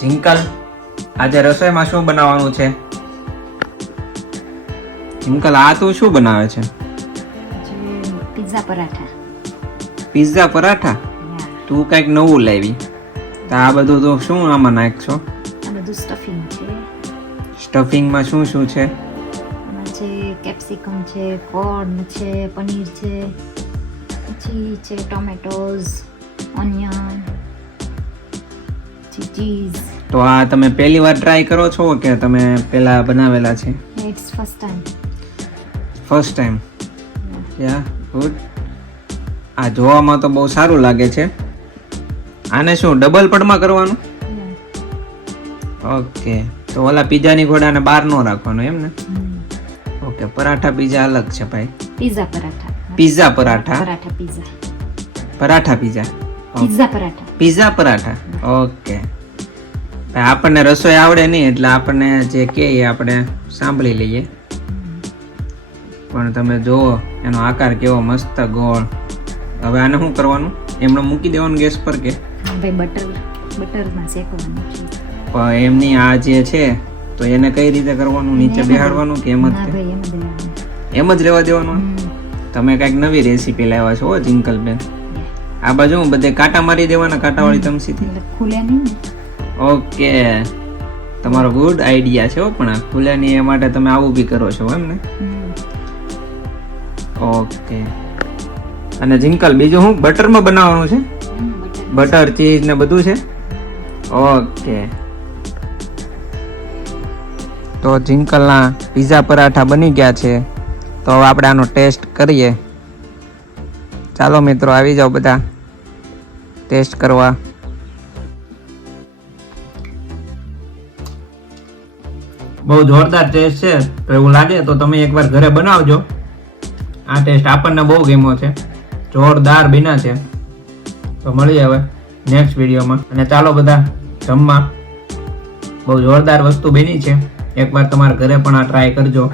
જિંકલ, આજે રસોઈમાં શું બનાવવાનું છે? જિંકલ, આ તું શું બનાવે છે? પિઝા પરાઠા. પિઝા પરાઠા? તું કઈક નવું લાવી. તો આ બધું તો શું આમાં નાખશો? આ બધું સ્ટફિંગ છે. સ્ટફિંગમાં શું શું છે? એમાં છે કેપ્સિકમ છે, કોર્ન છે, પનીર છે, પછી છે ટોમેટોઝ, ઓનિયન, ચીઝ. તો આ તમે પહેલી વાર ટ્રાય કરો છો કે તમે પહેલા બનાવેલા છે? It's first time. First time. Yeah good. આ જોવામાં તો બહુ સારું લાગે છે. આને શું ડબલ પડમાં કરવાનું? ઓકે. તો ઓલા પિઝાની ઘોડાને બહાર નો રાખવાનો એમ ને? ઓકે. પરાઠા પિઝા અલગ છે ભાઈ. Pizza paratha. Pizza paratha. Paratha pizza. Paratha pizza. Pizza paratha. Pizza paratha. Okay. આપણને રસોઈ આવડે નહીં એટલે આપણને જે કે આપણે સાંભળી લઈએ. પણ તમે જુઓ એનો આકાર કેવો મસ્ત ગોળ. હવે આને શું કરવાનું? એમને મૂકી દેવાનું ગેસ પર કે ભાઈ બટરમાં શેકવાનું છે? પણ એમની આ જે છે તો એને કઈ રીતે કરવાનું? નીચે બેહાડવાનું કે એમ જ એમ જ રહેવા દેવાનું? તમે કઈક નવી રેસીપી લાવ્યા છો જિંકલ બેન. આ બાજુ બધે કાંટા મારી દેવાના, કાંટાવાળી ચમચીથી. ખુલે નહીં ને? ઓકે. તમારો ગુડ આઈડિયા છે પણ આ ખુલે નહીં એ માટે તમે આવું બી કરો છો એમ ને? ઓકે. અને જિંકલ, બીજું શું બટરમાં બનાવવાનું છે? બટર, ચીઝ ને બધું છે? ઓકે. તો જિંકલના પિઝા પરાઠા બની ગયા છે. તો હવે આપણે આનો ટેસ્ટ કરીએ. ચાલો મિત્રો, આવી જાઓ બધા ટેસ્ટ કરવા. બહુ જોરદાર ટેસ્ટ છે. તો એવું લાગે તો તમે એકવાર ઘરે બનાવજો. આ ટેસ્ટ આપણને બહુ ગમ્યો છે. જોરદાર બન્યા છે. તો મળીએ હવે નેક્સ્ટ વિડીયોમાં. અને ચાલો બધા જમવા. બહુ જોરદાર વસ્તુ બની છે. એકવાર તમારા ઘરે પણ આ ટ્રાય કરજો.